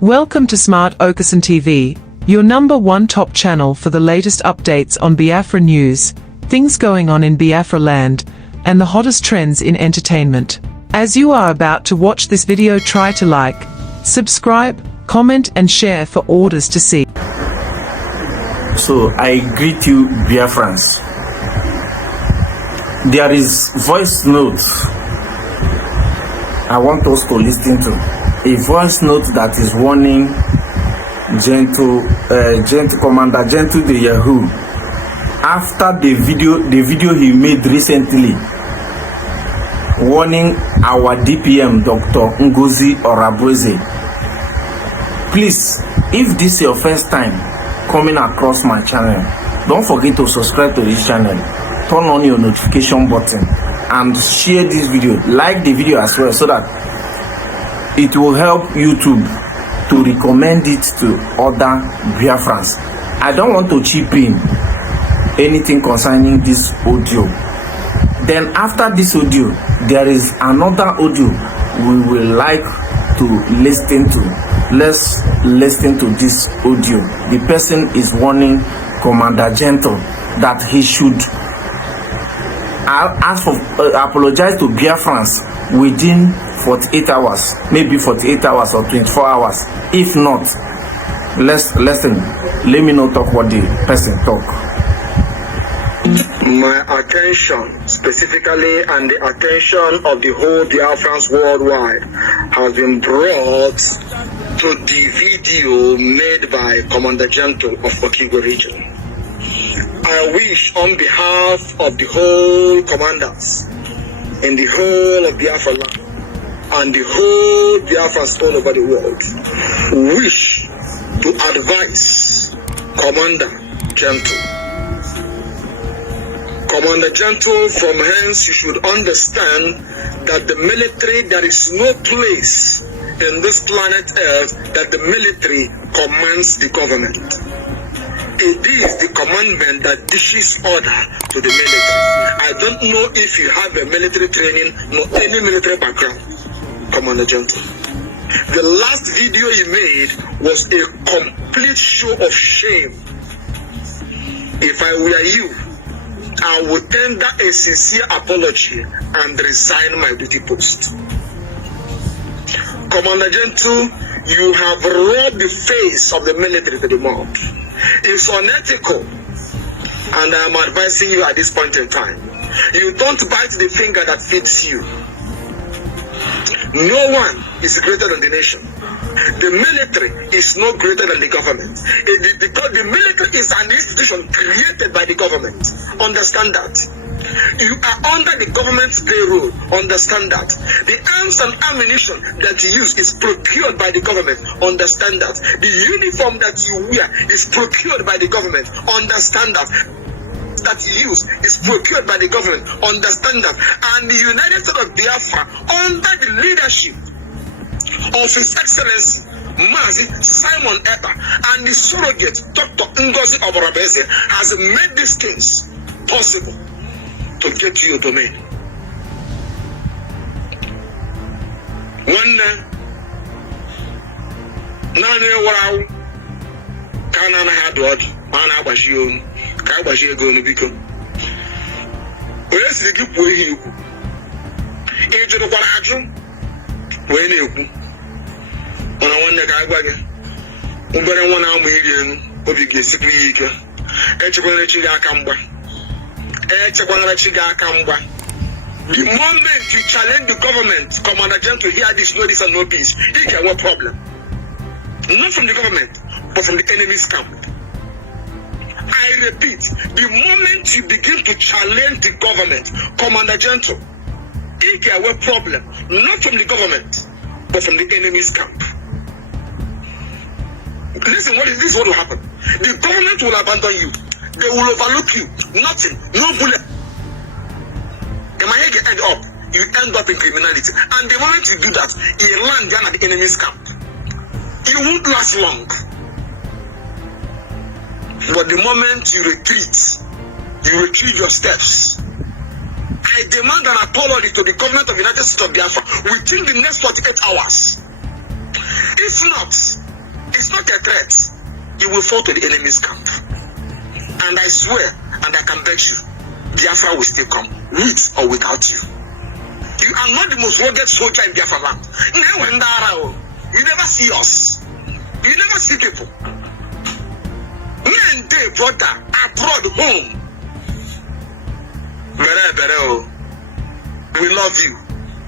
Welcome to Smart Okasan TV, your #1 top channel for the latest updates on Biafra news, things going on in Biafra land, and the hottest trends in entertainment. As you are about to watch this video, try to like, subscribe, comment and share for others to see. So I greet you Biafrans. There is voice notes I want us to listen to. A voice note that is warning Gentle Commander Gentle the Yahoo after the video he made recently warning our DPM Dr. Ngozi Orabueze. Please, if this is your first time coming across my channel, don't forget to subscribe to this channel, turn on your notification button and share this video, like the video as well, so that it will help YouTube to recommend it to other Biafrans. I don't want to chip in anything concerning this audio. Then after this audio, there is another audio we will like to listen to. Let's listen to this audio. The person is warning Commander Gentle that he should apologize to Biafrans within 48 hours, maybe 48 hours or 24 hours. If not, let's listen. Let me not talk what the person talk. My attention specifically and the attention of the whole Biafrans worldwide has been brought to the video made by Commander Gentle of Okigwe region. I wish on behalf of the whole commanders in the whole of Biafra land and the whole Biafrans all over the world, wish to advise Commander Gentle. Commander Gentle, from hence you should understand that the military, there is no place in this planet Earth that the military commands the government. It is the commandment that dishes order to the military. I don't know if you have a military training, nor any military background, Commander Gentle. The last video you made was a complete show of shame. If I were you, I would tender a sincere apology and resign my duty post. Commander Gentle, you have robbed the face of the military to the mouth. It's unethical, and I am advising you at this point in time. You don't bite the finger that feeds you. No one is greater than the nation. The military is no greater than the government. Because the military is an institution created by the government. Understand that. You are under the government's payroll. Understand that. The arms and ammunition that you use is procured by the government. Understand that. The uniform that you wear is procured by the government. Understand that. That you use is procured by the government. Understand that. And the United States of Biafra, under the leadership of His Excellency Mazi Simon Ekpa and the surrogate Dr. Ngozi Orabueze, has made these things possible to get to your domain. One Nane Wow Kana had what Mana Bashion Kabashi going to become. Where's the group where you into the Walajum? When you when I want the guy wagon, but I want our median of the Gessica, Echaquanachiga Kamba. The moment you challenge the government, Commander Gentle, hear this, know this, and no peace, he can have a problem. Not from the government, but from the enemy's camp. I repeat, the moment you begin to challenge the government, Commander Gentle, he can have a problem. Not from the government, but from the enemy's camp. Listen, this is what will happen. The government will abandon you. They will overlook you. Nothing. No bullet. The money you end up, you end up in criminality. And the moment you do that, you land down at the enemy's camp. You won't last long. But the moment you retreat your steps. I demand an apology to the government of the United States of Biafra within the next 48 hours. If not, It's not a threat. You will fall to the enemy's camp. And I swear, and I can bet you, Biafra will still come, with or without you. You are not the most rugged soldier in Biafra land. You never see us. You never see people. Men, day, brother, abroad, home. We love you.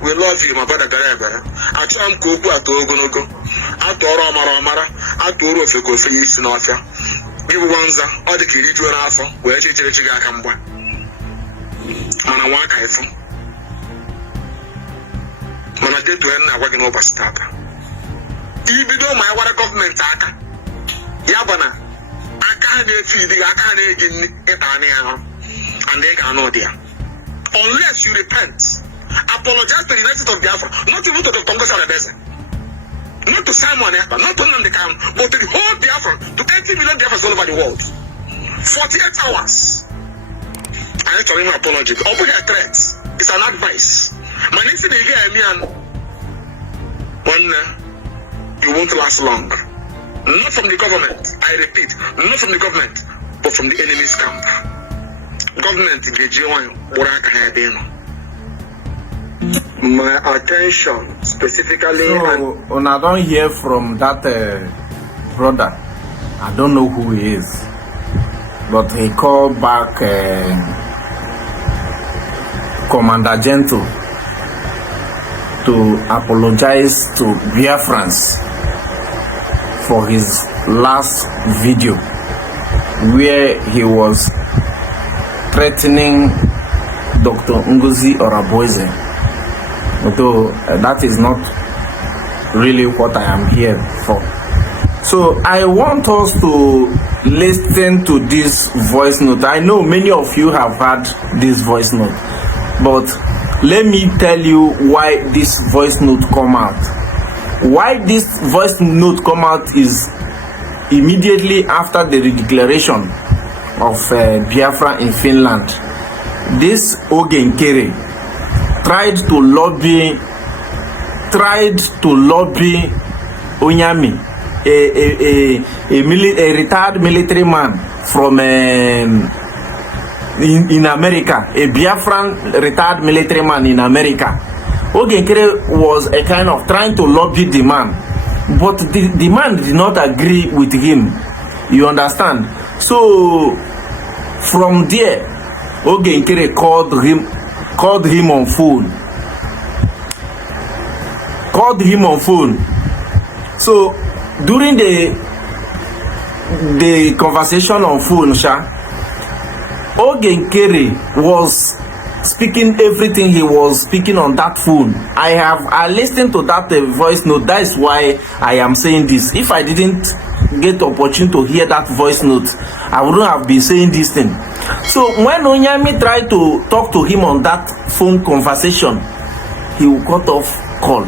We love you, my brother. I try to go to Ogonogo. I told Amara, I told you to go for you in North. Give one all the kid to an alpha, where you come back. Man, I want iPhone. Man, I did to end up working over Staka. Even though my water government, Yabana, I can't feed I can't get and they cannot there. Unless you repent, apologize to the United States of Biafra, not even to the Congress of the Desert, not to Simon Ekpa, not to Nnamdi, but to the whole Biafra, to 80 million Biafrans all over the world. 48 hours. I need to make an apology. Open your threats. It's an advice. My next thing again, you won't last long. Not from the government, I repeat, not from the government, but from the enemy's camp. Government, the G1, my attention specifically. So, when I don't hear from that brother, I don't know who he is, but he called back Commander Gentle to apologize to Biafrans for his last video where he was threatening Dr. Ngozi Orabueze, although that is not really what I am here for. So I want us to listen to this voice note. I know many of you have heard this voice note, but let me tell you why this voice note come out. Why this voice note come out is immediately after the declaration of Biafra in Finland. This Ogenkere tried to lobby Onyami, a retired military man from in America, a Biafran retired military man in America. Ogenkere was a kind of trying to lobby the man, but the man did not agree with him. You understand? So from there, Ogenkere called him on phone. So during the conversation on phone, Ogenkere was speaking everything he was speaking on that phone. I listened to that voice note. That is why I am saying this. If I didn't get the opportunity to hear that voice note, I wouldn't have been saying this thing. So when Onyami tried to talk to him on that phone conversation, he will cut off call.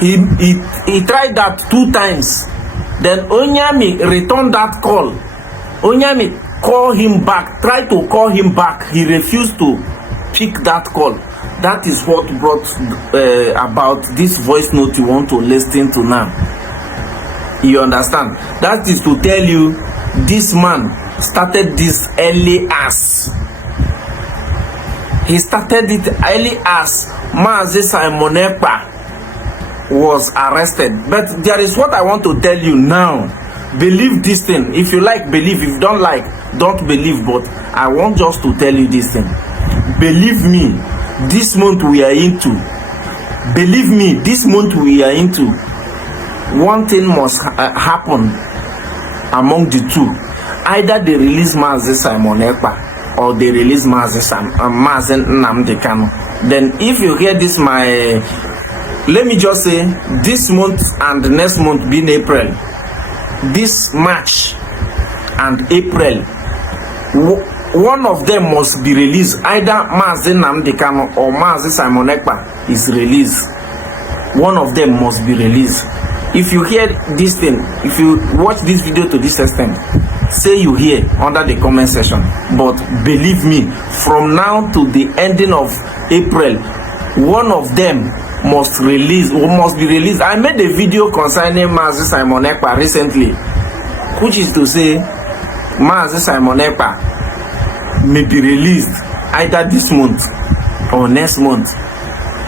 He tried that 2 times. Then Onyami returned that call. Onyami called him back, tried to call him back. He refused to pick that call. That is what brought about this voice note you want to listen to now. You understand? That is to tell you, this man started this early as. He started it early as Ngozi Simon Ekpa was arrested. But there is what I want to tell you now. Believe this thing. If you like, believe. If you don't like, don't believe. But I want just to tell you this thing. Believe me, this month we are into. Believe me, this month we are into. One thing must happen among the two. Either they release Ngozi Simon Ekpa or they release Ngozi Nnamdi Kanu. Then if you hear this, let me just say, this month and the next month being April, this March and April, one of them must be released. Either Ngozi Nnamdi Kanu or Ngozi Simon Ekpa is released. One of them must be released. If you hear this thing, if you watch this video to this extent, say you hear under the comment section. But believe me, from now to the ending of April, one of them must be released. I made a video concerning Ngozi Simon Ekpa recently, which is to say Ngozi Simon Ekpa may be released either this month or next month,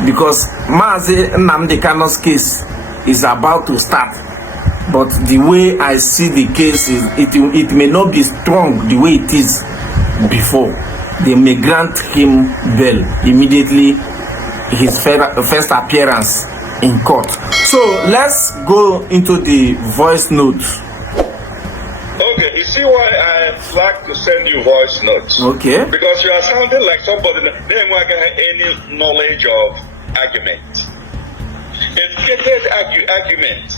because Nnamdi Kanu's case is about to start. But the way I see the case is it may not be strong the way it is before. They may grant him bail immediately his first appearance in court. So let's go into the voice notes. Okay, you see why I like to send you voice notes? Okay. Because you are sounding like somebody that doesn't have any knowledge of argument. Educated argument.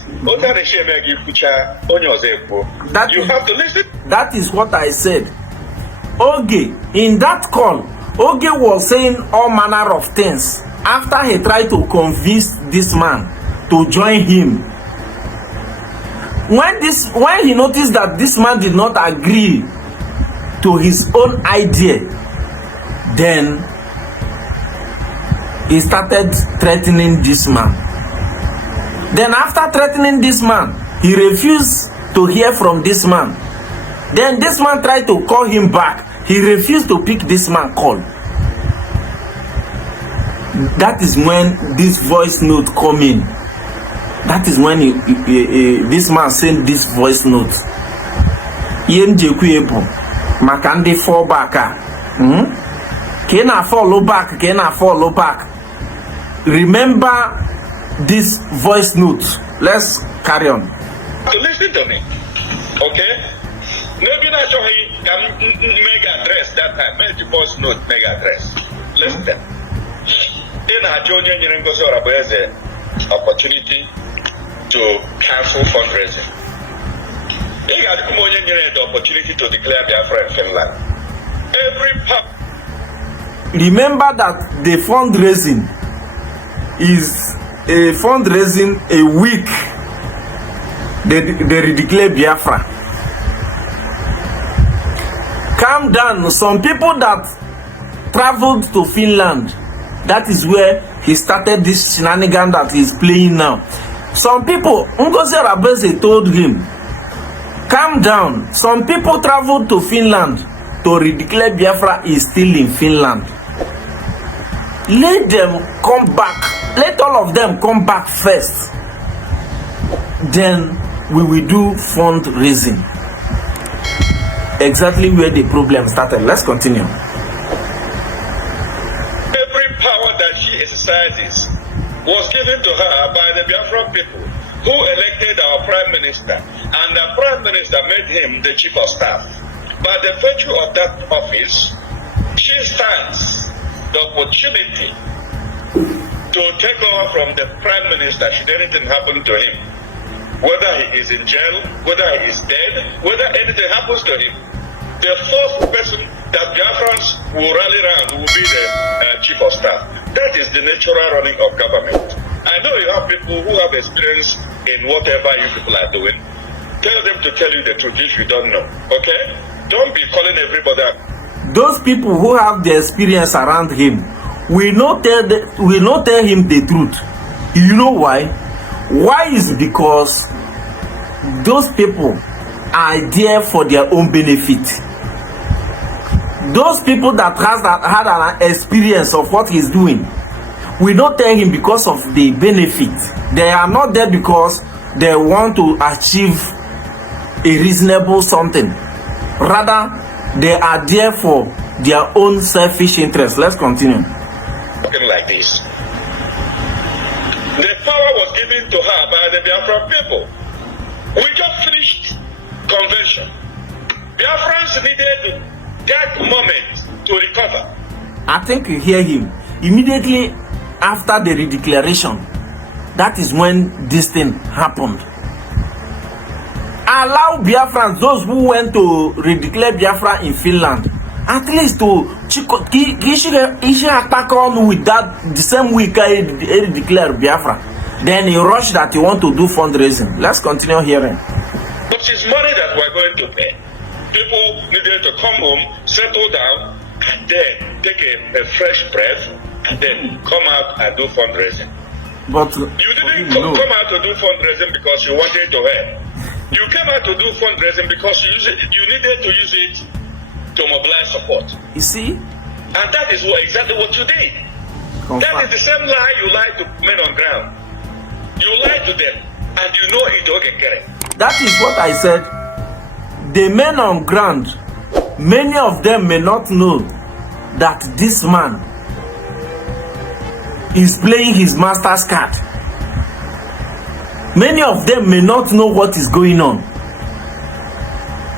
You have to listen. That is what I said. Oge, in that call, Oge was saying all manner of things after he tried to convince this man to join him. When he noticed that this man did not agree to his own idea, then he started threatening this man. Then after threatening this man, he refused to hear from this man. Then this man tried to call him back. He refused to pick this man call. That is when this voice note come in. That is when this man sent this voice note. Makande fall back. Can I follow back? Can I follow back? Remember this voice note. Let's carry on. To listen to me, okay? Maybe not showing mega address that time. Maybe voice note mega address. Listen. In a junior Ngozi Orabueze opportunity to cancel fundraising. He had the opportunity to declare Biafra in Finland. Every part. Remember that the fundraising is a fundraising a week. They declare Biafra. Calm down. Some people that traveled to Finland, that is where he started this shenanigan that he's playing now. Some people, Ngozi Orabueze told him, calm down. Some people traveled to Finland to redeclare Biafra is still in Finland. Let them come back. Let all of them come back first. Then we will do fundraising. Exactly where the problem started. Let's continue. Every power that she exercises was given to her by the Biafran people who elected our Prime Minister, and the Prime Minister made him the Chief of Staff. By the virtue of that office, she stands the opportunity to take over from the Prime Minister should anything happen to him. Whether he is in jail, whether he is dead, whether anything happens to him, the first person that Biafrans will rally around will be the Chief of Staff. That is the natural running of government. I know you have people who have experience in whatever you people are doing. Tell them to tell you the truth if you don't know, okay? Don't be calling everybody up. Those people who have the experience around him will not tell him the truth. You know why? Why is because those people are there for their own benefit. Those people that had an experience of what he's doing will not tell him because of the benefit. They are not there because they want to achieve a reasonable something. Rather, they are there for their own selfish interest. Let's continue. Looking like this. The power was given to her by the Biafran people. We just finished convention. Biafrans needed that moment to recover. I think you hear him. Immediately after the redeclaration, that is when this thing happened. Allow Biafrans, those who went to redeclare Biafra in Finland, at least to attack on with that the same week he declared Biafra. Then he rushed that he want to do fundraising. Let's continue hearing. Which is money that we're going to pay. People needed to come home, settle down, and then take a fresh breath, and then come out and do fundraising. But you didn't come out to do fundraising because you wanted to help. You came out to do fundraising because you needed to use it to mobilize support. You see? And that is exactly what you did. That is the same lie you lied to men on ground. You lied to them, and you know it okay, correct. That is what I said. The men on ground, many of them may not know that this man is playing his master's card. Many of them may not know what is going on.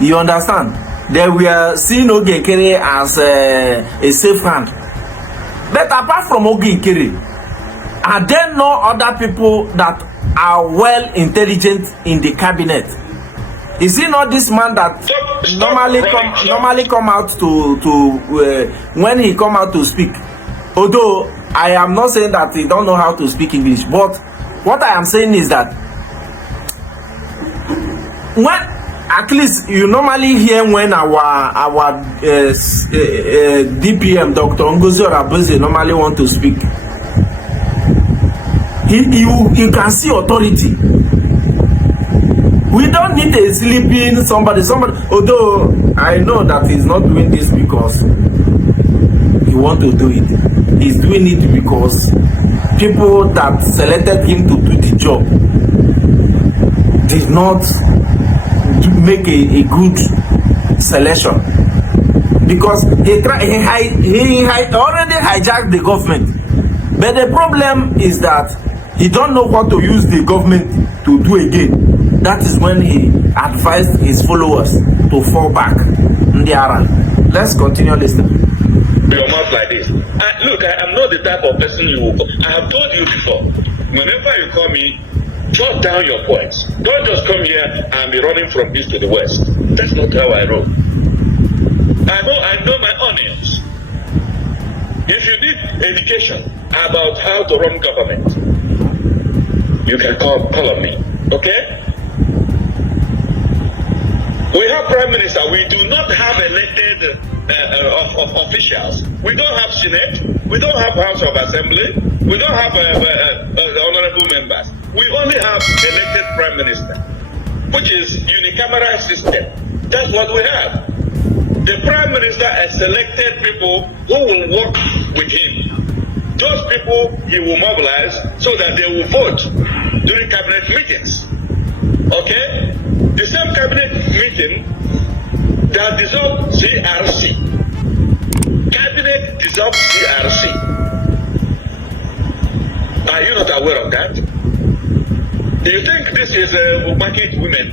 You understand? They were seeing Ogekere as a safe hand. But apart from Ogekere, are there no other people that are well intelligent in the cabinet? Is he not this man that normally come out to when he come out to speak? Although I am not saying that he don't know how to speak English, but what I am saying is that when at least you normally hear when our DPM Dr. Ngozi Orabueze normally want to speak, you can see authority. We don't need a sleeping somebody. Although I know that he's not doing this because he want to do it. He's doing it because people that selected him to do the job did not make a good selection, because he already hijacked the government. But the problem is that he don't know what to use the government to do again. That is when he advised his followers to fall back. Let's continue listening. Your mouth like this. Look, I am not the type of person you will call. I have told you before, whenever you call me, jot down your points. Don't just come here and be running from east to the west. That's not how I roll. I know my onions. If you need education about how to run government, you can call on me. Okay? We have prime minister. We do not have elected officials. We don't have Senate. We don't have House of Assembly. We don't have honorable members. We only have elected prime minister, which is unicameral system. That's what we have. The prime minister has selected people who will work with him. Those people he will mobilize so that they will vote during cabinet meetings. Okay? The same cabinet meeting that dissolved CRC. Cabinet dissolved CRC. Are you not aware of that? Do you think this is market women?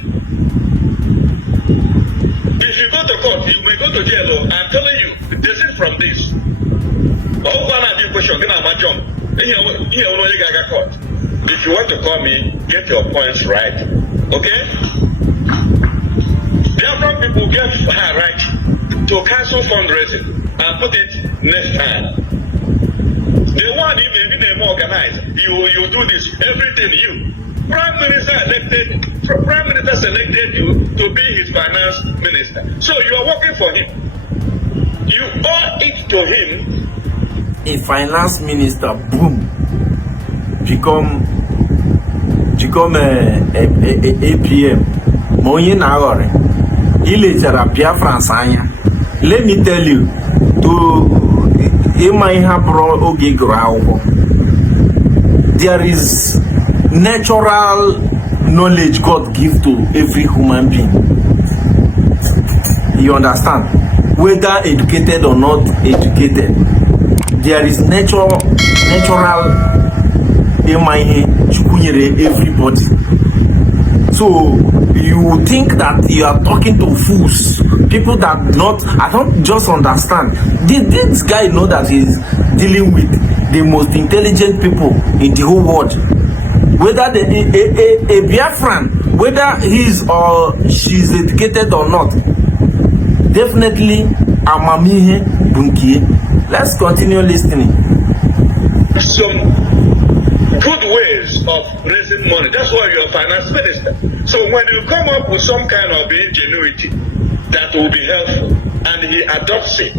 If you go to court, you may go to jail. I'm telling you, this is from this. If you want to call me, get your points right. Okay? Biafran people get her right to cancel fundraising and put it next time. They want even organize. You do this, everything you. Prime Minister selected you to be his finance minister. So you are working for him. You owe it to him. A finance minister, boom, become APM. Monye na ile chara Biafrans anya. Let me tell you, there is natural knowledge God gives to every human being. You understand? Whether educated or not educated, there is natural everybody. So you think that you are talking to fools, people that I don't just understand. This guy know that he's dealing with the most intelligent people in the whole world. Whether a Biafran, whether he's or she's educated or not, definitely amamihe bunkie. Let's continue listening. Some good ways of raising money. That's why you're a finance minister. So when you come up with some kind of ingenuity that will be helpful and he adopts it,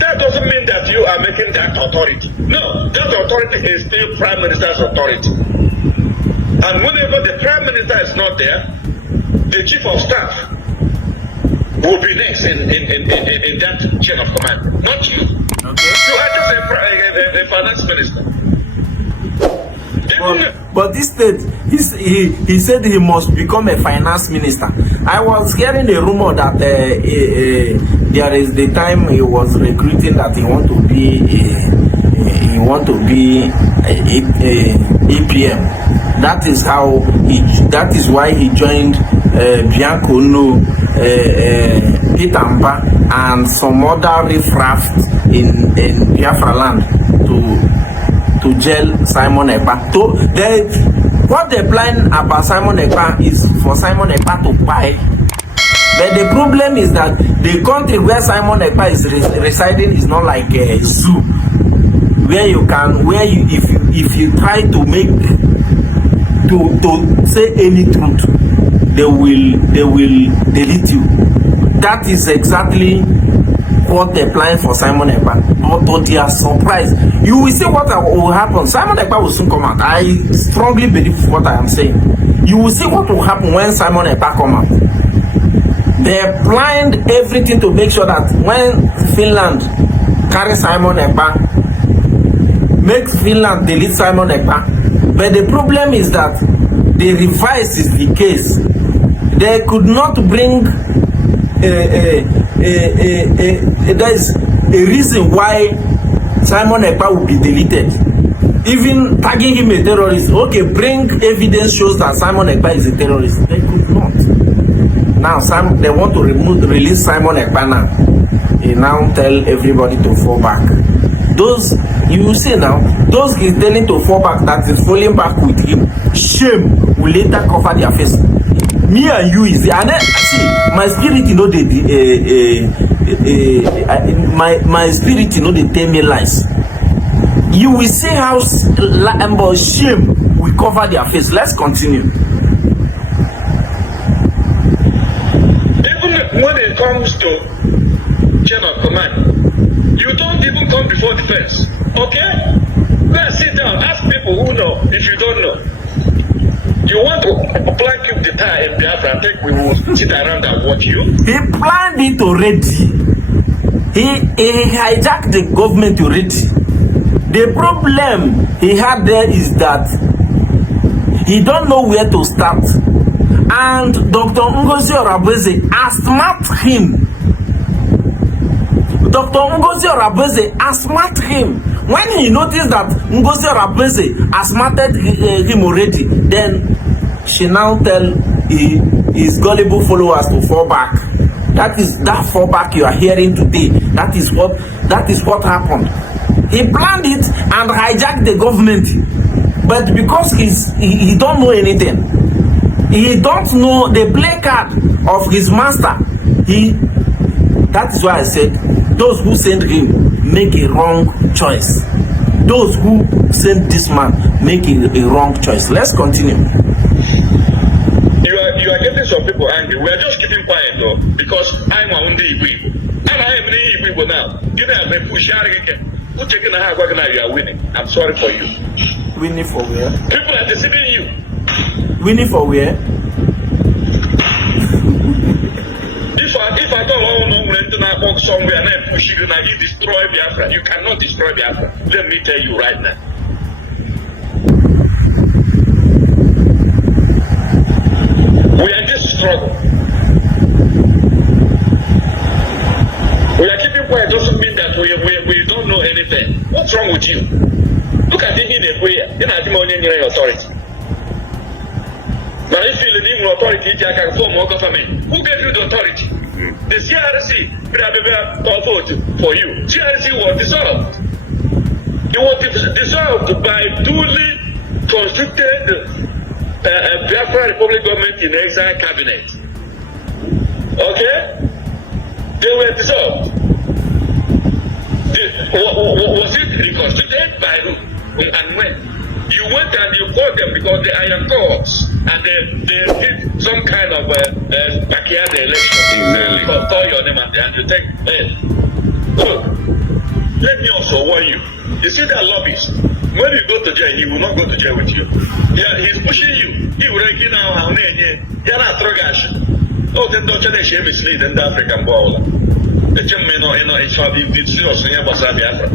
that doesn't mean that you are making that authority. No, that authority is still Prime Minister's authority. And whenever the Prime Minister is not there, the Chief of Staff will be next in that chain of command, not you. Okay. You are just a finance minister. But this state, he said he must become a finance minister. I was hearing a rumor that there is the time he was recruiting that he want to be EPM. That is how that is why he joined Kanu, Pitamba, and some other riffraff in Biafra land to jail Simon Ekpa. So what they plan about Simon Ekpa is for Simon Ekpa to buy. But the problem is that the country where Simon Ekpa is residing is not like a zoo, where if you try to say any truth, they will delete you. That is exactly what they're planning for Simon Ekpa. But they are surprised. You will see what will happen. Simon Ekpa will soon come out. I strongly believe what I am saying. You will see what will happen when Simon Ekpa come out. They planned everything to make sure that when Finland carry Simon Ekpa, make Finland delete Simon Ekpa. But the problem is that the reverse is the case. They could not bring there is a reason why Simon Ekpa will be deleted. Even tagging him a terrorist. Okay, bring evidence shows that Simon Ekpa is a terrorist. They could not. Now they want to release Simon Ekpa now. He now tell everybody to fall back. Those you will see now, those he's telling to fall back, that is falling back with him. Shame will later cover their face. Me and you is and then, see my spirit, you know, my spirit, you know, they tell me lies. You will see how shame will cover their face. Let's continue. Even when it comes to chain of command, you don't even come before the fence. Okay? Go and sit down. Ask people who know if you don't know. You want to plank you the tie in Biafra, I think we will sit around and watch you. He planned it already. He hijacked the government already. The problem he had there is that he don't know where to start. And Dr. Ngozi Orabueze outsmarted him. Dr. Ngozi Orabueze outsmarted him. When he noticed that Ngozi Orabueze outsmarted him already, then she now tell his gullible followers to fall back. That fall back you are hearing today. That is what happened. He planned it and hijacked the government. But because he don't know anything, he don't know the play card of his master. That is why I said those who send him make a wrong choice. Those who send this man make a wrong choice. Let's continue. You are getting some people angry. We are just keeping quiet though, because I'm on the Igbo. And I am in the Igbo now. You know, who taking a hard work now? You are winning. I'm sorry for you. Winning for where? People are deceiving you. Winning for where? If I don't want to walk somewhere and then push you and you destroy Biafra, you cannot destroy Biafra. Let me tell you right now. We are in this struggle. We are keeping quiet doesn't mean that we don't know anything. What's wrong with you? Look at the in a prayer. You're not the authority. But if you leave authority, you can form more government. Who gave you the authority? The CRC for you. CRC was dissolved. It was dissolved by duly constituted Biafra Republic government in exile cabinet. Okay? They were dissolved. Was it reconstituted by who and when? You went and you called them because they are your courts and they did some kind of backyard election. Exactly. Call your name and you take. So let me also warn you. You see that lobbyist? When you go to jail, he will not go to jail with you. Yeah, he's pushing you. He will reckon now how many. You're not throwing. Oh, then don't you shame mislead in the African ball. The gentleman it's serious in Biafra.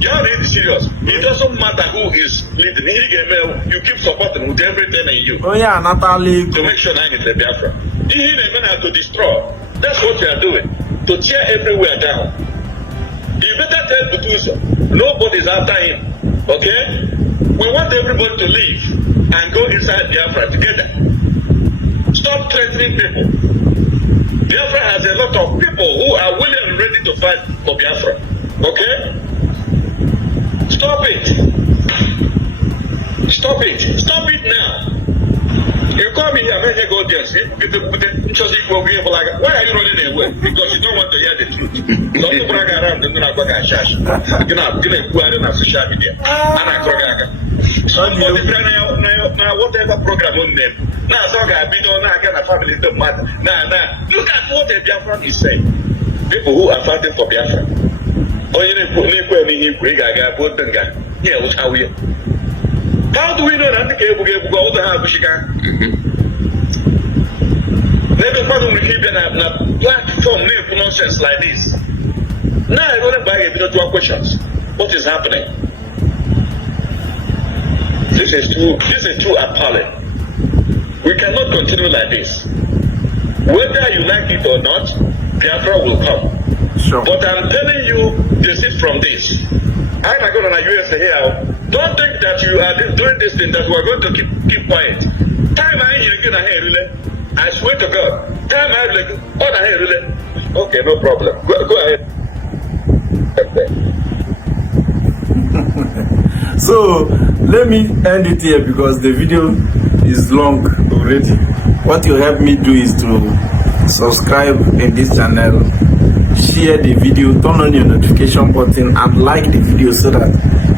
You're really serious. It doesn't matter who is leading. You keep supporting with everything in you. Oh yeah, Natalie. To make sure I get the Biafra. He have to destroy. That's what we are doing. To tear everywhere down. You better tell the truth. Nobody's after him. Okay? We want everybody to leave and go inside Biafra together. Stop threatening people. Biafra has a lot of people who are willing and ready to fight for Biafra. Okay? Stop it. Stop it. Stop it now. You call me here, I'm going to go there. See? Why are you running away? Because you don't want to hear the truth. Don't brag around and not go to church. You're not going to go out on social media. Now, whatever program on them. Now, so I be done. I can a family to matter. Now, look at what the Biafran is saying. People who are fighting for Biafra. Oh, you didn't put me here. How do we know that the cable go to have Michigan? Never problem we keep in a platform name nonsense like this. Now I want to buy a bit of questions. What is happening? This is too appalling. We cannot continue like this. Whether you like it or not, Biafra will come. Sure. But I'm telling you, desist from this. I'm not going to USA here. Don't think that you are doing this thing that we are going to keep quiet. Time I hear you ahead, really. I swear to God. Time I like on ahead, really. Okay, no problem. Go ahead. So let me end it here because the video is long already. What you help me do is to subscribe in this channel, share the video, turn on your notification button and like the video so that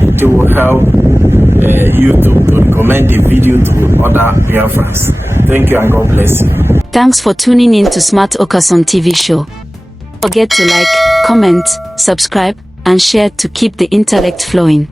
it will help YouTube to recommend the video to other Biafrans. Thank you and God bless you. Thanks for tuning in to Smart Okason TV show. Don't forget to like, comment, subscribe and share to keep the intellect flowing.